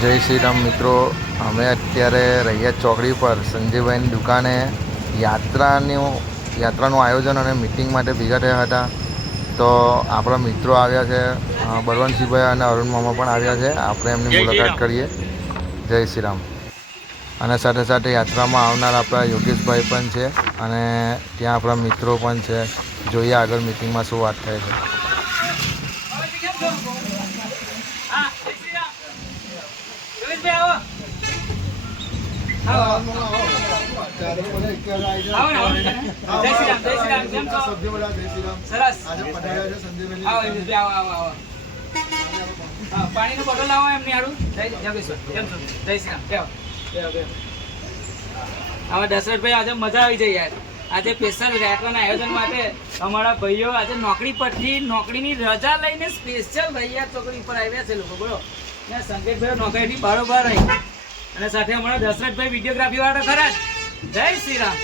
જય શ્રી રામ મિત્રો, અમે અત્યારે રૈયત ચોકડી પર સંજયભાઈની દુકાને યાત્રાનું આયોજન અને મિટિંગ માટે ભેગા થયા હતા. તો આપણા મિત્રો આવ્યા છે, બળવંતસિંહભાઈ અને અરુણ મામા પણ આવ્યા છે. આપણે એમની મુલાકાત કરીએ. જય શ્રી રામ. અને સાથે સાથે યાત્રામાં આવનાર આપણા યોગેશભાઈ પણ છે અને ત્યાં આપણા મિત્રો પણ છે. જોઈએ આગળ મિટિંગમાં શું વાત થાય છે. પાણી નો બોટલ લાવો એમની હારું. જય શ્રી રામ. હવે દશરથભાઈ આજે મજા આવી જાય યાર. આજે સ્પેશિયલ યાત્રાના આયોજન માટે અમારા ભાઈઓ આજે નોકરી પરથી નોકરીની રજા લઈને સ્પેશિયલ રૈયત ચોકડી પર આવ્યા છે લોકો. બોલો સંકેતભાઈ નોકરીથી બારોબાર આવી અને સાથે અમારા દશરથભાઈ વિડીયોગ્રાફી વાળા ખરા. જય શ્રી રામ.